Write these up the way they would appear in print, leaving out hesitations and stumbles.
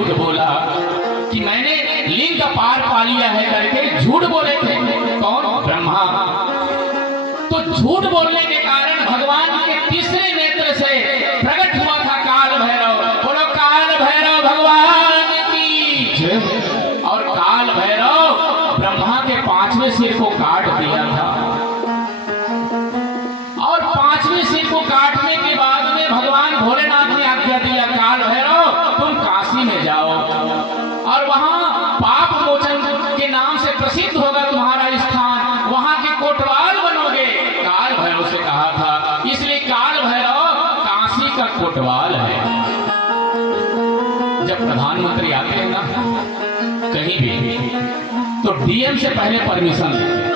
झूठ बोला कि मैंने लिंग पार पा लिया है करके झूठ बोले थे। कौन? ब्रह्मा। तो झूठ बोलने के कारण भगवान के तीसरे नेत्र से प्रकट हुआ था काल भैरव। बोलो काल भैरव भगवान की जय। और काल भैरव ब्रह्मा के 5वें सिर को काट दिया था। और 5वें सिर को काटने के बाद में भगवान भोलेनाथ ने आज्ञा दिया, काल भैरव तुम काशी में जाओ और वहां पाप मोचन के नाम से प्रसिद्ध होगा तुम्हारा स्थान, वहां के कोटवाल बनोगे। काल भैरव से कहा था, इसलिए काल भैरव काशी का कोटवाल है। जब प्रधानमंत्री आते हैं ना कहीं भी, तो डीएम से पहले परमिशन लेते हैं।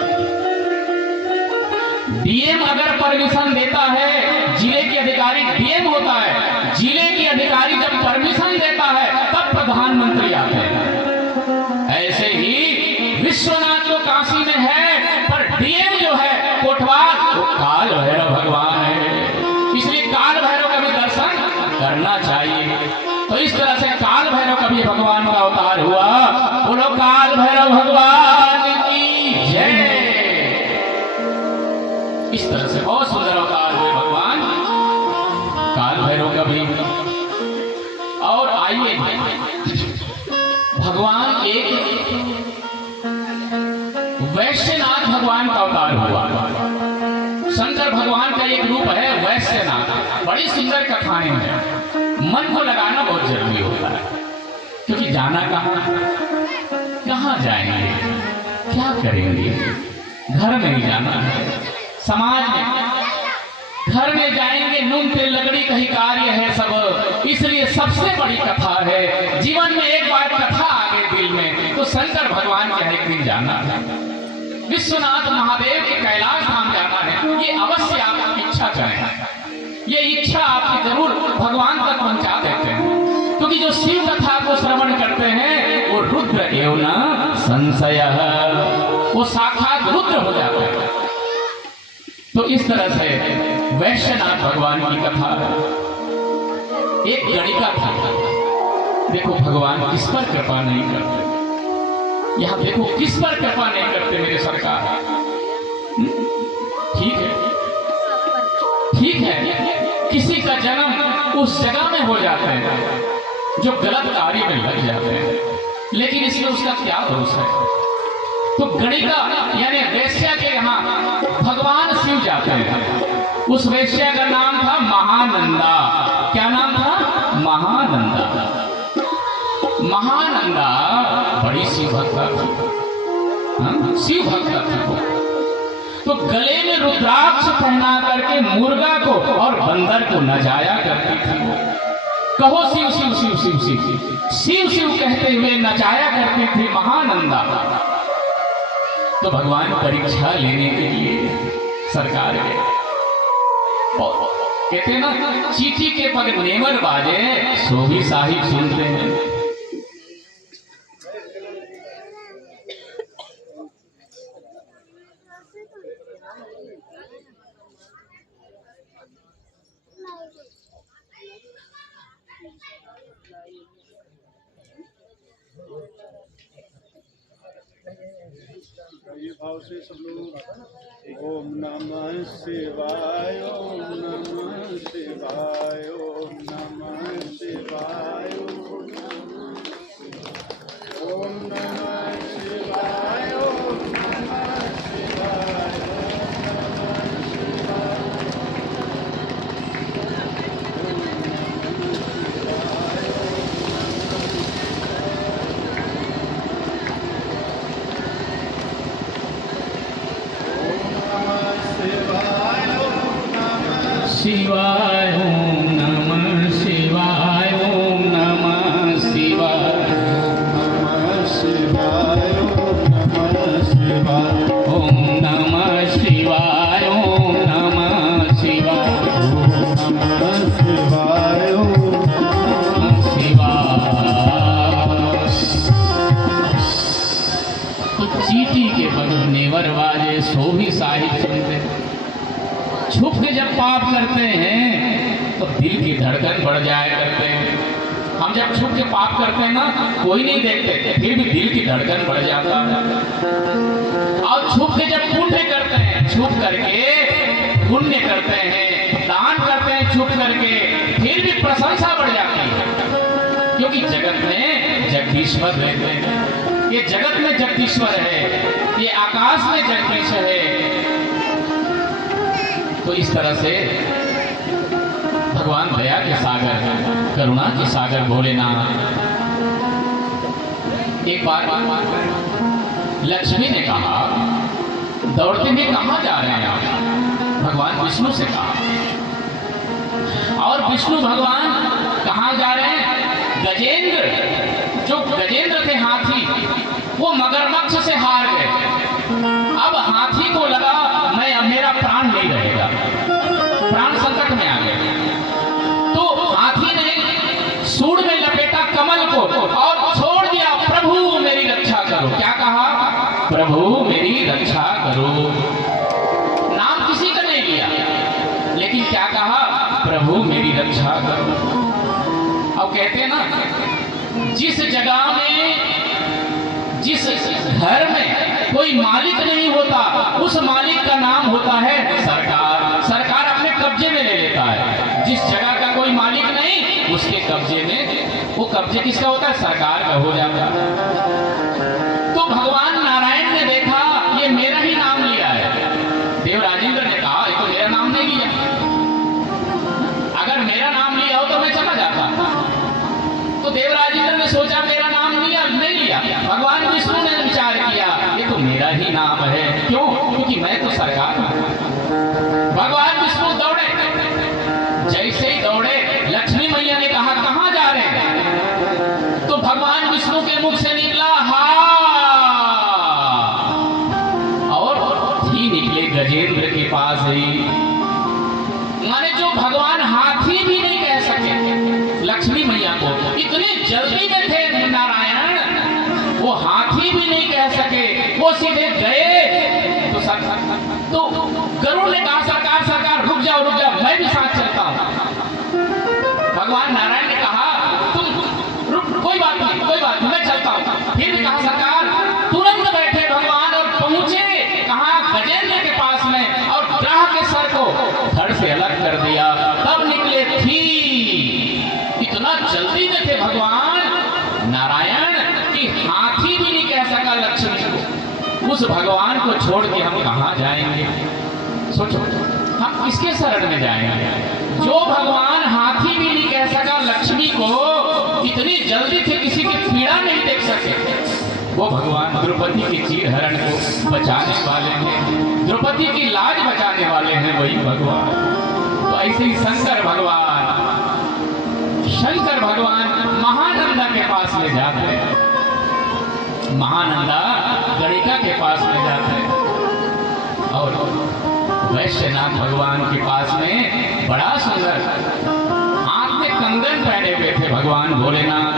डीएम अगर परमिशन देता है, जिले के अधिकारी डीएम होता है, जिले के अधिकारी जब परमिशन देता है तब प्रधानमंत्री आते हैं। ऐसे ही विश्वनाथ तो काशी में है, पर डीएम जो है कोटवाल वो काल भैरव भगवान है। इसलिए काल भैरव का भी दर्शन करना चाहिए। तो इस तरह से काल भैरव का भी भगवान का अवतार हुआ। बोलो काल भैरव भगवान की जय। इस तरह से बहुत सुंदर अवतार हुए भगवान काल भैरव का भी। और आइए, भगवान एक वैश्यनाथ भगवान का अवतार हुआ। शंकर भगवान का एक रूप है वैश्यनाथ। बड़ी सुंदर कथाएं हैं, मन को लगाना बहुत जरूरी होता है, क्योंकि जाना कहाँ जाएंगे, क्या करेंगे, घर में ही जाना है, समाज में घर में जाएंगे, नून तेल लकड़ी का ही कार्य है सब। इसलिए सबसे बड़ी कथा है, जीवन में एक बार कथा आ गई दिल में तो शंकर भगवान के एक दिन जाना है, विश्वनाथ महादेव के कैलाश धाम जाना है। ये अवश्य आप इच्छा करें, ये इच्छा आपकी जरूर भगवान तक पहुंचा देते हैं, क्योंकि जो शिव कथा को श्रवण करते हैं वो रुद्र एवं न संशय, वो साक्षात रुद्र हो जाते हैं। तो इस तरह से वैश्यनाथ भगवान की कथा है। एक गणिका था, देखो भगवान किस पर कृपा नहीं करते, यहाँ देखो किस पर कृपा नहीं करते मेरे सरकार। ठीक है, ठीक है, किसी का जन्म उस जगह में हो जाता है जो गलत कार्य में लग जाते हैं, लेकिन इसमें उसका क्या दोष है। तो गणिका यानी वेश्या के यहाँ भगवान शिव जाते हैं। उस वेश्या का नाम था महानंदा। क्या नाम था? महानंदा। महानंदा बड़ी शिव भक्ता थी, शिव भक्ता थी। तो गले में रुद्राक्ष पहना करके मुर्गा को और बंदर को नचाया करती थी। कहो शिव शिव शिव शिव शिव शिव शिव कहते हुए नचाया करती थी महानंदा। तो भगवान परीक्षा लेने के लिए सरकार गए, कहते ना चीटी के पग नेवर बाजे सो भी साहिब सुनते हैं। ये भाव से सब लोग ओम नमः शिवाय, ओम नमः शिवाय, ओम नमः शिवाय, ओम नमः शिवाय, ओम नमः शिवाय, शिवाय ओम नमः शिवाय, ओम नमः शिवाय, नमः शिवाय, ओम नमः शिवाय, ओम नमः शिवाय, ओम नमः शिवाय, ओम नमः शिवाय, ओम नमः शिवाय। तो चीटी के पग नेवर बाजे सो भी साहिब सुनते। छुप के जब पाप करते हैं तो दिल की धड़कन बढ़ जाया करते हैं। हम जब छुप के पाप करते हैं ना, कोई नहीं देखते, फिर भी दिल की धड़कन बढ़ जाता है। और छुप के जब पुण्य करते हैं, छुप करके पुण्य करते हैं, दान करते हैं छुप करके, फिर भी प्रशंसा बढ़ जाती है। क्योंकि जगत में जगदीश्वर रहते हैं, ये जगत में जगदीश्वर है, ये आकाश में जगदीश है। तो इस तरह से भगवान दया के सागर, करुणा के सागर भोलेनाथ। एक बार लक्ष्मी ने कहा, दौड़ते हुए कहाँ जा रहे हैं आप? भगवान विष्णु से कहा। और विष्णु भगवान कहाँ जा रहे हैं? गजेंद्र, जो गजेंद्र थे हाथी, वो मगरमच्छ से हार गए। अब हाथी को लगा मैं, अब मेरा प्राण नहीं रहेगा, प्राण संकट में आ गए। तो हाथी ने सूंड में लपेटा कमल को और छोड़ दिया, प्रभु मेरी रक्षा करो। क्या कहा? प्रभु मेरी रक्षा करो। नाम किसी का नहीं लिया, लेकिन क्या कहा? प्रभु मेरी रक्षा करो। अब कहते हैं ना, जिस जगह में, जिस घर में कोई मालिक नहीं होता, उस मालिक का नाम होता है सरकार। सरकार अपने कब्जे में ले लेता है। जिस जगह का कोई मालिक नहीं, उसके कब्जे में, वो कब्जे किसका होता है? सरकार का हो जाता है। तो भगवान नारायण ने देखा ये मेरा ही नाम लिया है। देव राजेंद्र ने कहा ये तो मेरा नाम नहीं लिया, अगर मेरा नाम लिया हो तो मैं चला जाता। तो देव राजेंद्र ने सोचा मेरा नाम लिया नहीं लिया। भगवान विष्णु ने विचार किया ये तो मेरा ही नाम है। क्यों? क्योंकि मैं तो सरकार हूं। भगवान विष्णु दौड़े, जैसे ही दौड़े लक्ष्मी मैया ने कहा कहां जा रहे हैं? तो भगवान विष्णु के मुख से निकला हा, और ही निकले गजेंद्र के पास ही। माने जो भगवान हाथी भी नहीं कह सके लक्ष्मी मैया को, इतनी जल्दी में थे नारायण, वो हाथी भी नहीं कह सके, वो सीधे गए। तो गरुड़ ने कहा सरकार सरकार रुक जाओ रुक जाओ, मैं भी साथ चलता हूं। भगवान नारायण ने कहा तुम रुक, कोई बात नहीं कोई बात नहीं, मैं चलता हूं। फिर कहा सरकार, तुरंत बैठे भगवान और पहुंचे कहा? गजेंद्र के पास में, और ग्रह के सर को धड़ से अलग कर दिया। तब निकले थी। इतना जल्दी में थे भगवान नारायण कि हाथी भी नहीं कह सका लक्ष्मी को। उस भगवान को छोड़ के हम कहां जाएंगे? सोचो, हम किसके शरण में जाएंगे? जो भगवान हाथी भी नहीं कह सका लक्ष्मी को, इतनी जल्दी से किसी की पीड़ा नहीं देख सके, वो भगवान द्रौपदी के चीर हरण को बचाने वाले हैं, द्रौपदी की लाज बचाने वाले हैं वही भगवान। तो ऐसे ही शंकर भगवान महानंदा के पास ले जाते हैं। महानंदा गणिका के पास ले जाते हैं, और वैश्यनाथ भगवान के पास में बड़ा सुंदर हाथ में कंगन पहने हुए थे भगवान भोलेनाथ।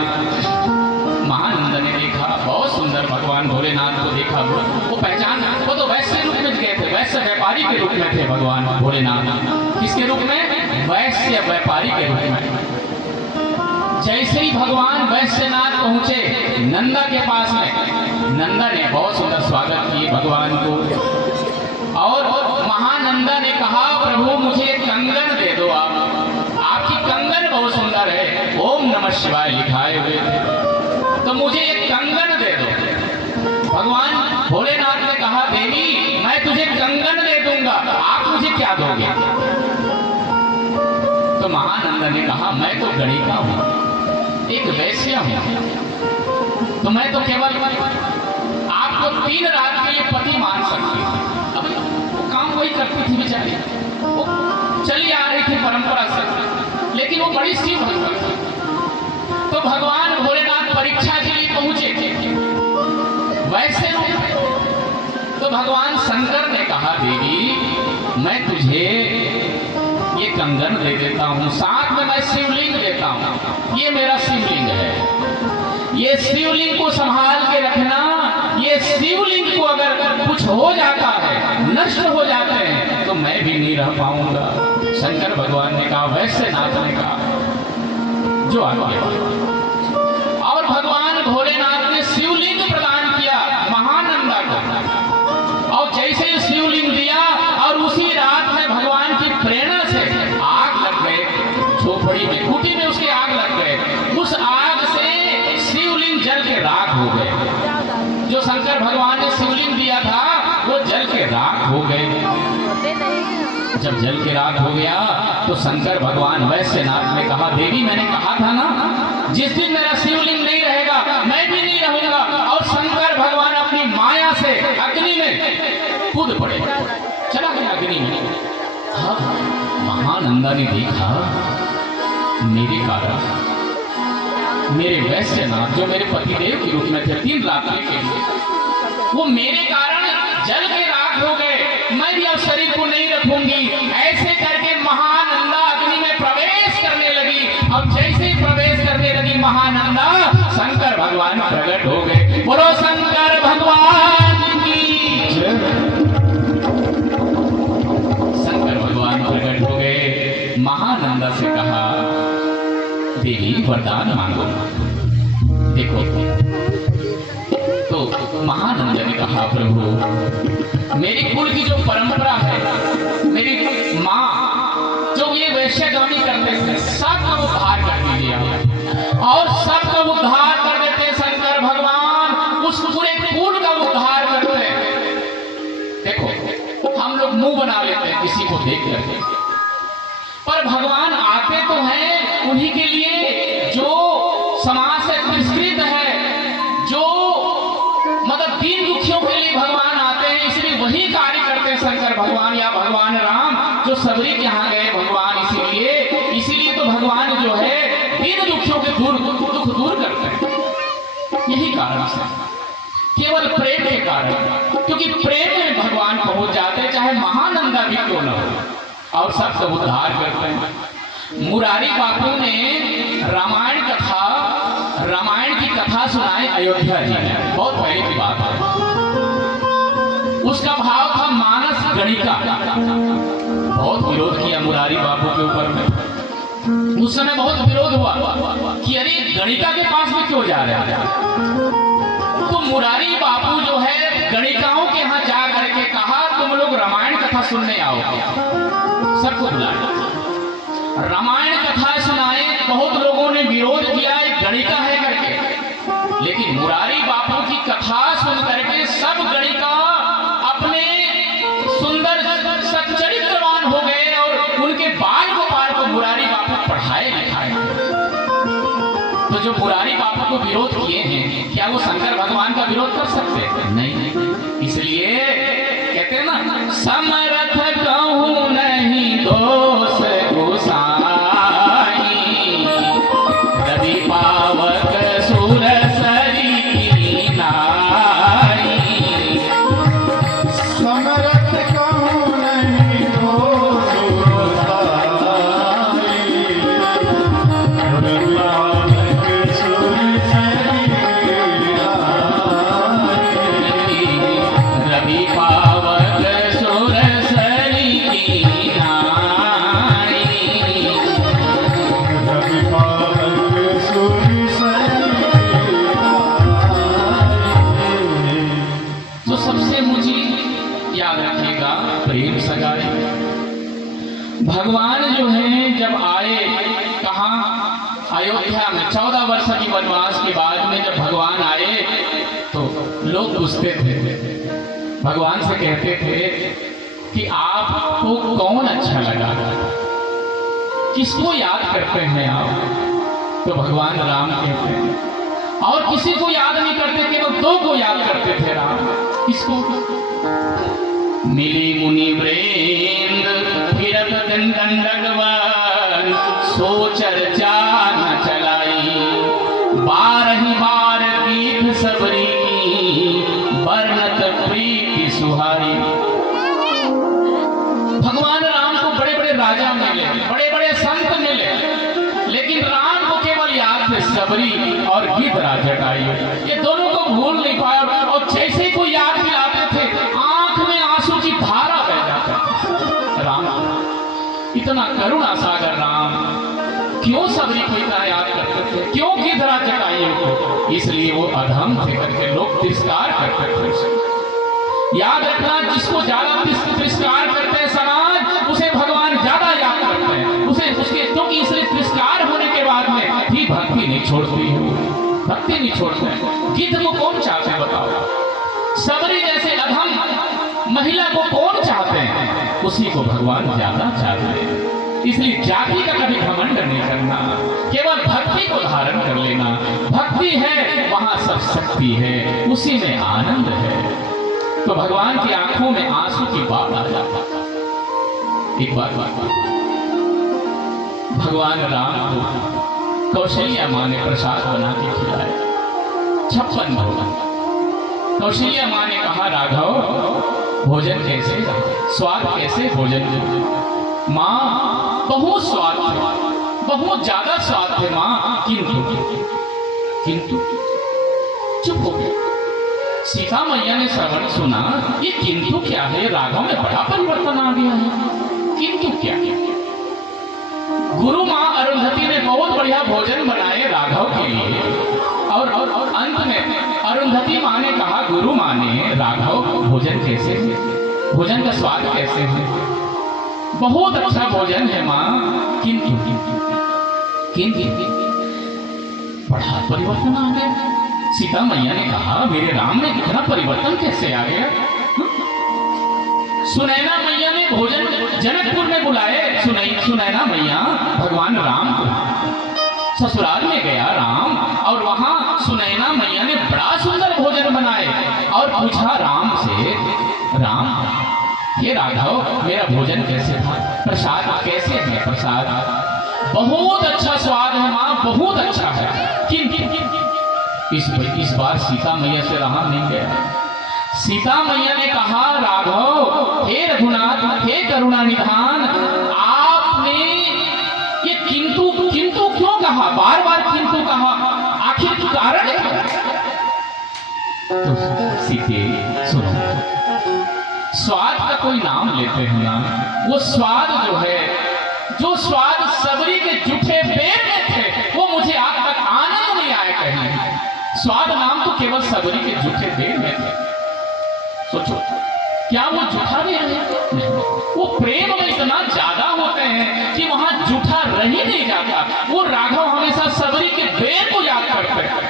महानंदा ने देखा, बहुत सुंदर भगवान भोलेनाथ को देखा, वो पहचान, वो तो वैश्य रूप में गए थे, वैश्य व्यापारी के रूप में थे भगवान भोलेनाथ। किसके रूप में? वैश्य व्यापारी के रूप में। जैसे ही भगवान वैश्यनाथ पहुंचे नंदा के पास में, नंदा ने बहुत सुंदर स्वागत किए भगवान को, और महानंदा ने कहा प्रभु मुझे कंगन दे दो, आपकी कंगन बहुत सुंदर है, ओम नमः शिवाय लिखाए हुए थे, तो मुझे एक कंगन दे दो। भगवान भोलेनाथ ने कहा देवी मैं तुझे कंगन दे दूंगा, आप मुझे क्या दोगे? तो महानंदा ने कहा मैं तो गणिका हूं, एक वैश्य हूं, तो मैं तो केवल आपको 3 रात के लिए पति मान सकती हूं। अब वो काम वही करती थी बेचारी, वो चली आ रही थी परंपरा से, लेकिन वो बड़ी शिव भक्त थी। तो भगवान भोलेनाथ परीक्षा के लिए पहुंचे थे वैसे तो भगवान शंकर ने कहा देवी मैं तुझे ये कंगन दे देता हूं, साथ में मैं शिवलिंग देता हूं, ये मेरा शिवलिंग है, ये शिवलिंग को संभाल के रखना। ये शिवलिंग को अगर कुछ हो जाता है, नष्ट हो जाते हैं, तो मैं भी नहीं रह पाऊंगा। शंकर भगवान ने कहा, वैश्यनाथ ने कहा जो आगे जल के राख हो गया तो शंकर भगवान वैश्यनाथ ने कहा, देवी मैंने कहा था ना, जिस दिन मेरा शिवलिंग नहीं रहेगा मैं भी नहीं रहूंगा। और शंकर भगवान अपनी माया से अग्नि में कूद पड़े, चला गया अग्नि में। हाँ, महानंदा ने देखा मेरे कारण मेरे वैश्यनाथ जो मेरे पतिदेव के रूप में थे 3 रात्रि के लिए, वो मेरे कारण जल के राख हो गए, मैं भी अब शरीर को नहीं रखूंगी। ऐसे करके महानंदा अग्नि में प्रवेश करने लगी। अब जैसे प्रवेश करने लगी महानंदा, शंकर भगवान प्रकट हो गए। बोलो शंकर भगवान की जय। शंकर भगवान प्रकट हो गए, महानंदा से कहा, देवी वरदान मांगो। देखो तो महानंदा ने कहा, प्रभु मेरी कुल की जो परंपरा है, मेरी माँ जो ये वैश्यगामी करते थे, सबका उद्धार कर दीजिए आप। और सबका उद्धार कर देते शंकर भगवान, उस पूरे कुल का उद्धार करते। देखो हम लोग मुंह बना लेते हैं किसी को देख करके, पर भगवान आते तो हैं उन्हीं के लिए जो समाज से तिरस्कृत है, जो मतलब दीन दुखियों के लिए भगवान आते हैं। इसलिए वही कार्य करते हैं शंकर भगवान या भगवान राम जो सबरी के यहाँ गए भगवान। इसीलिए तो भगवान जो है दीन दुखियों के दुख दूर करते हैं। यही कारण से, केवल प्रेम के कारण, क्योंकि प्रेम में भगवान पहुंच जाते हैं, चाहे महानंदा भी क्यों न हो, और सबका उद्धार करते हैं। मुरारी बापू ने रामायण की कथा सुनाई अयोध्या जी में, बहुत पहले की बात है। उसका भाव था मानस गणिका। बहुत विरोध किया मुरारी बापू के ऊपर में। उस समय बहुत विरोध हुआ कि अरे गणिका के पास में क्यों जा रहे हैं। तो मुरारी बापू जो है गणिकाओं के यहाँ जा करके कहा, तुम लोग रामायण कथा सुनने आओगे। सबको बुलाया, रामायण कथा सुनाए। बहुत लोगों ने विरोध किया, एक गणिका है करके, लेकिन मुरारी बापू की कथा सुन करके सब गणिका अपने सुंदर सच्चरित्रवान हो गए और उनके बाल गोपाल को मुरारी बापू पढ़ाए लिखाए। तो जो मुरारी बापू को विरोध किए हैं, क्या वो शंकर भगवान का विरोध कर सकते हैं? नहीं। इसलिए कहते हैं ना, समरथ कहूं नहीं दोष गोसाई, रवि पावक सुर सरी की नाई। समरथ कहूं नहीं दोष गोसाई, रवि पावक सुर सरी की नाई। रवि पावक सुर सरी की नाई। रवि पावक सुर सरी की नाई। तो सबसे मुझे याद रखिएगा, प्रेम सगाई। भगवान जो है जब आए कहाँ, अयोध्या में 14 वर्ष की वनवास के बाद में जब भगवान आए तो लोग पूछते थे, भगवान से कहते थे कि आपको कौन अच्छा लगा, किसको याद करते हैं आप? तो भगवान राम कहते हैं, और किसी को याद नहीं करते, केवल 2 को याद करते थे राम। किसको? मिली मुनि वृंद फिरत दिन दंडवन, सो चर्चा न चलाई, 12 बार गीत सबरी की, वर्णत प्रीति सुहाई। भगवान राम को बड़े बड़े राजा मिले, बड़े बड़े संत मिले, लेकिन राम को केवल याद थे सबरी और गीधराज जटायु। ये दोनों को भूल नहीं पाया, और जैसे को याद दिलाते थे आंख में आंसू की धारा बह जाता। राम इतना करुणा सागर राम, क्यों सबरी को इतना याद करते थे, क्यों गीधराज जटायु को? इसलिए वो अधम थे करके लोग तिरस्कार करते थे। याद रखना, जिसको ज्यादा तिरस्कार करते हैं समाज, उसे भगवान ज्यादा याद करते हैं, उसे उसके, क्योंकि इसलिए तिरस्कार होने के बाद में भी भक्ति नहीं छोड़ती है, भक्ति नहीं छोड़ते हैं। गिद्ध को कौन चाहते हैं बताओ? सबरी जैसे अधम महिला को कौन चाहते हैं? उसी को भगवान ज्यादा चाहते हैं। इसलिए जाति का कभी घमंड नहीं करना, केवल भक्ति को धारण कर लेना। भक्ति है वहां सब शक्ति है, उसी में आनंद है। तो भगवान की आंखों में आंसू की बात आ जाता। एक बात भगवान राम को कौशल्या माँ ने प्रसाद बना के खिलाया, 56 भोजन। कौशल्या माँ ने कहा, राघव भोजन कैसे, स्वाद कैसे भोजन? माँ बहुत स्वाद थे, बहुत ज्यादा स्वाद थे माँ, किंतु चुप हो गया। सीता मैया ने श्रवण सुना, ये किंतु क्या है? राघव में बड़ा परिवर्तन आ गया है, किंतु क्या? गुरु माँ अरुंधति ने बहुत बढ़िया भोजन बनाए राघव के लिए, और अंत में अरुंधति माँ ने कहा, गुरु माँ ने, राघव भोजन कैसे है, भोजन का स्वाद कैसे है? बहुत अच्छा भोजन है माँ, किंतु बड़ा परिवर्तन आ गया। सीता मैया ने कहा, मेरे राम में इतना परिवर्तन कैसे आ गया? सुनैना मैया ने भोजन जनकपुर में बुलाए। सुनैना मैया भगवान राम को ससुराल में गया राम, और वहां सुनैना मैया ने बड़ा सुंदर भोजन बनाए और पूछा राम से, राम ये राघव मेरा भोजन कैसे था, प्रसाद कैसे है? प्रसाद बहुत अच्छा स्वाद है माँ, बहुत अच्छा है। किंतु इस बार सीता मैया से रहा नहीं गया। सीता मैया ने कहा, राघव हे रघुनाथ, हे करुणा निधान, आपने ये किंतु क्यों कहा, बार बार किंतु कहा, आखिर कारण क्या? तो सीते सुनो, स्वाद का कोई नाम लेते हैं ना, वो स्वाद जो है, जो स्वाद सबरी के जूठे पेड़ में थे, वो मुझे आज तक आनंद नहीं आया कहीं। स्वाद नाम तो केवल सबरी के जूठे पेड़ में थे। सोचो, क्या वो जूठा भी है? नहीं, वो प्रेम में इतना ज्यादा होते हैं कि वहां जूठा रह ही नहीं जाता। वो राघव हमेशा सबरी के बेर को याद करते हैं।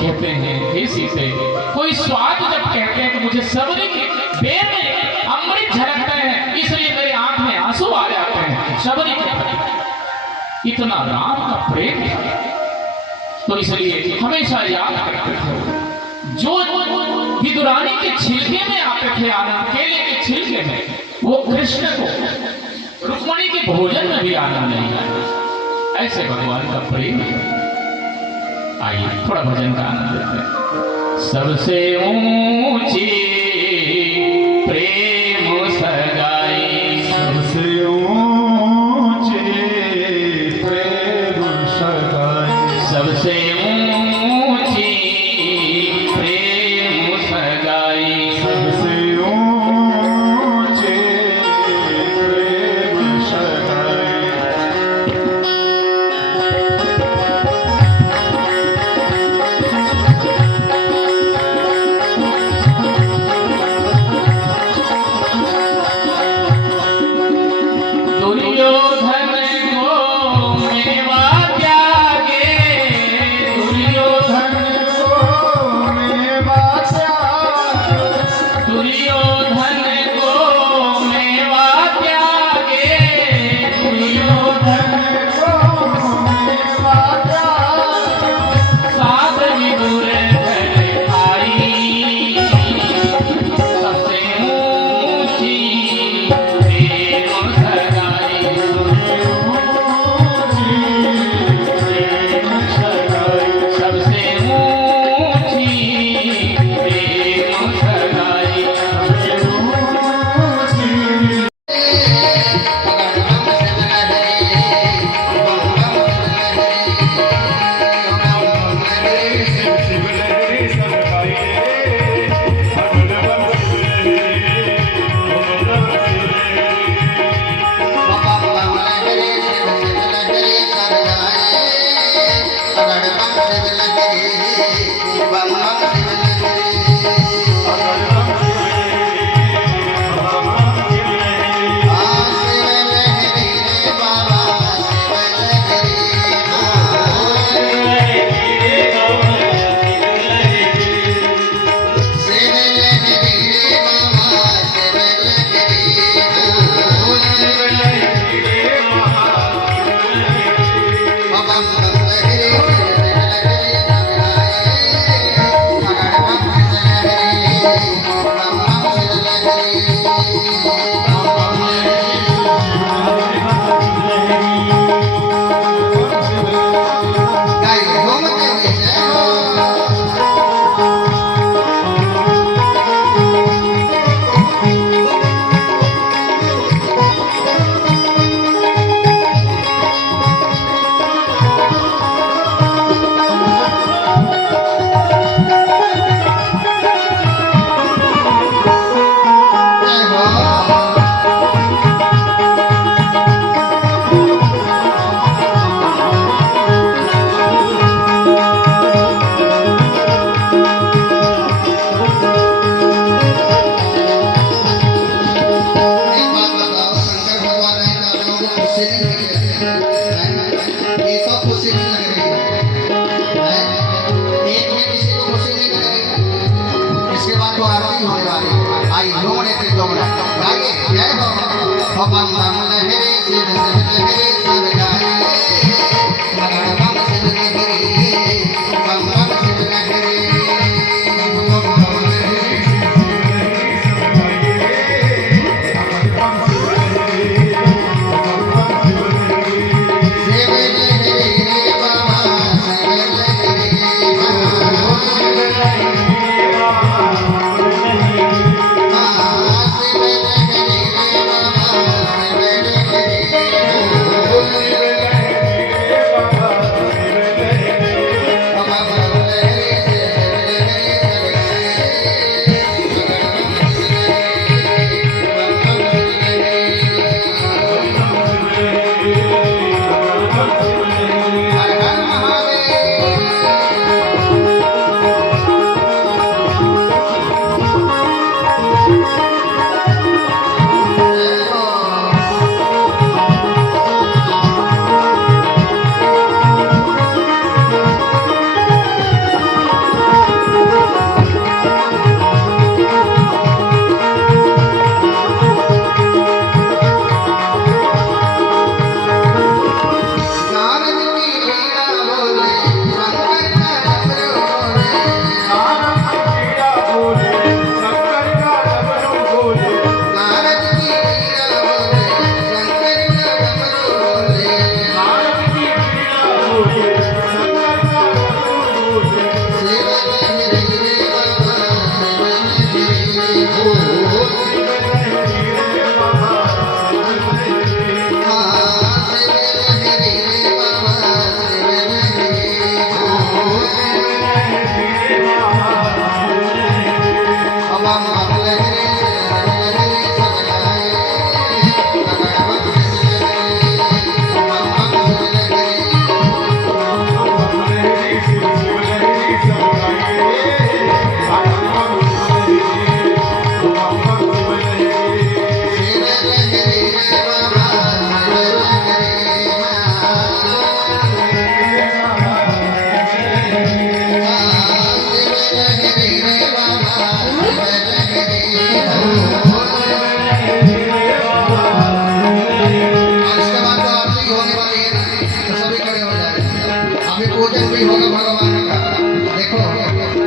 कहते हैं, हे सीते, कोई स्वाद जब कहते हैं तो मुझे सबरी के बेर में अमृत झलकते हैं, इसलिए मेरी आंख में आंसू आ जाते हैं सबरी के प्रति। इतना राम का प्रेम है, तो इसलिए हमेशा याद करते थे। जो विदुरानी के छिलके में आते थे आनंद, केले के छिलके में, वो कृष्ण को रुक्मणी के भोजन में भी आनंद नहीं आया। ऐसे भगवान का प्रेम है। आइए थोड़ा भजन का आनंद लेते हैं। सबसे ऊंची प्रेम सगाई, सबसे ऊंची प्रेम सगाई, सबसे ऊंची प्रेम सगाई, सबसे ऊंची प्रेम सगाई। दुर्योधन को मेवा त्यागे,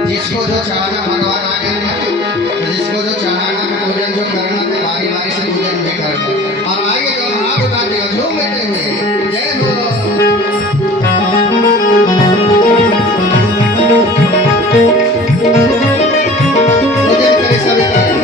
जिसको जो चाहना भगवान आगे जिसको जो चाहना पूजन जो करना है बारी बारी से पूजन भी करना और आगे जो हाथ उठाते हो झूम लेते हुए जय पूजन करे सभी करे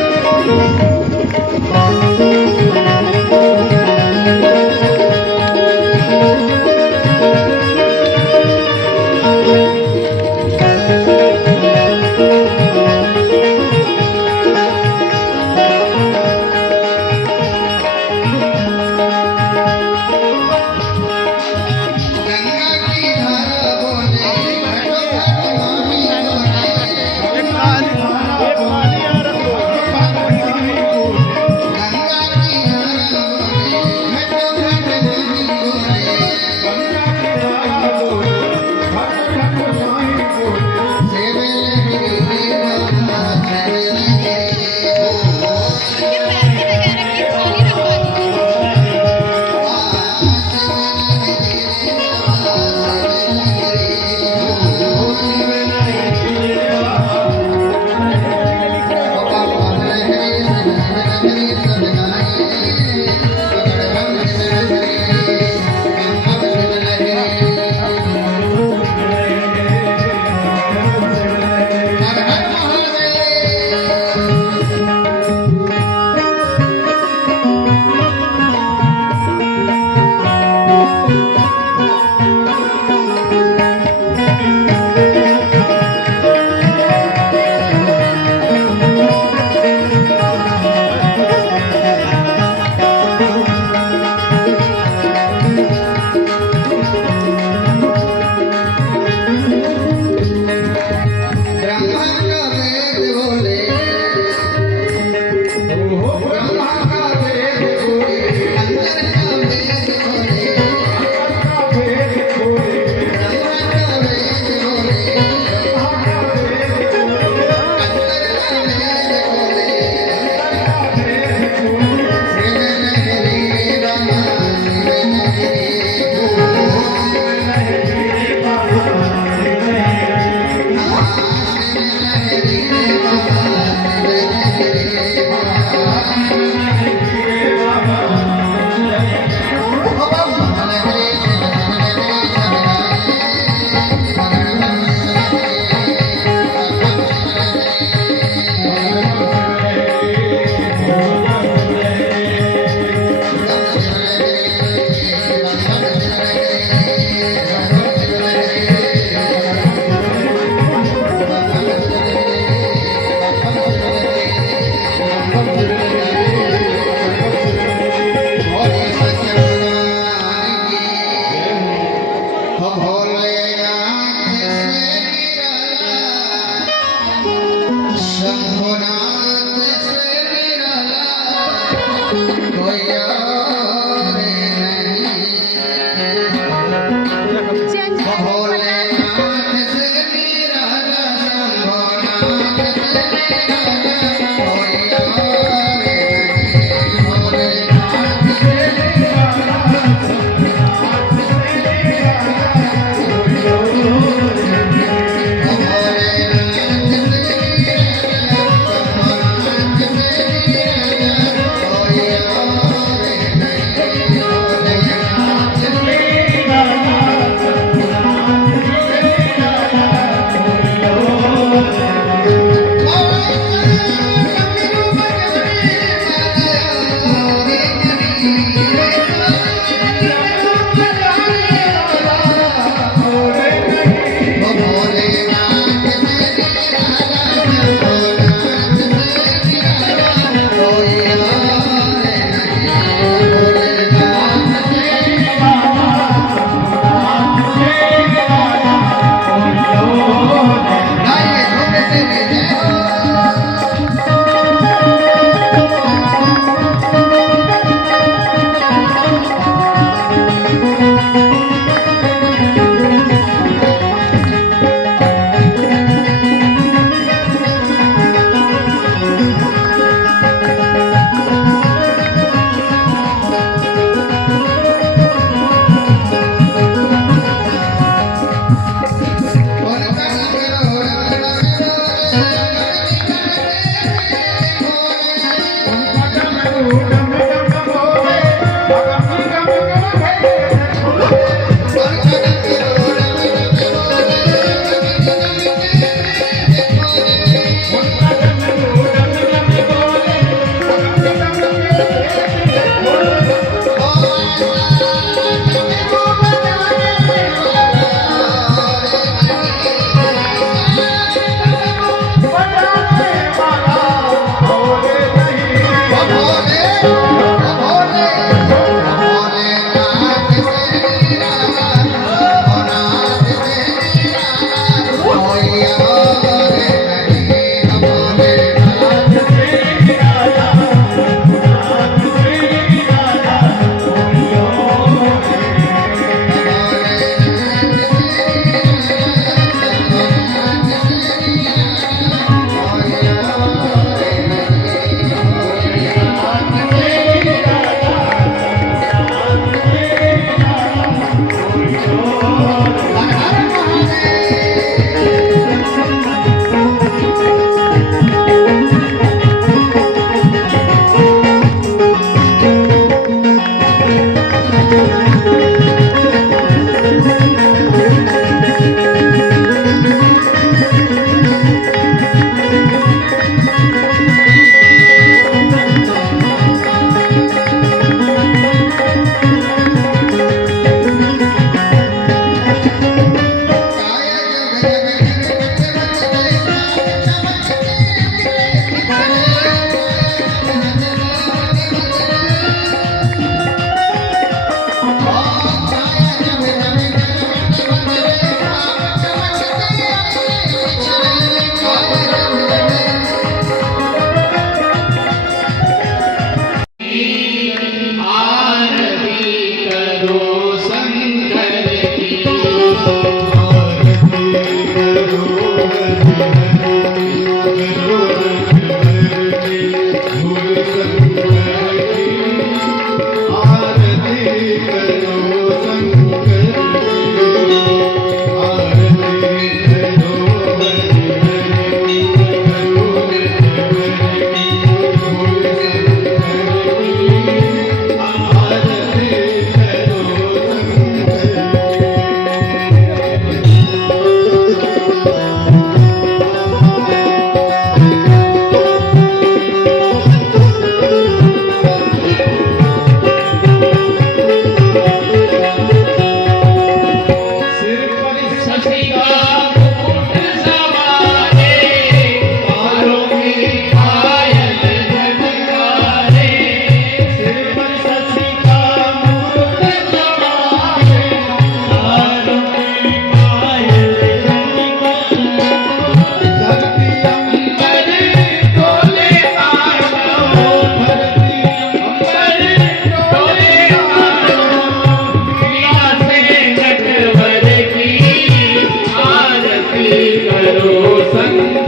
करो संग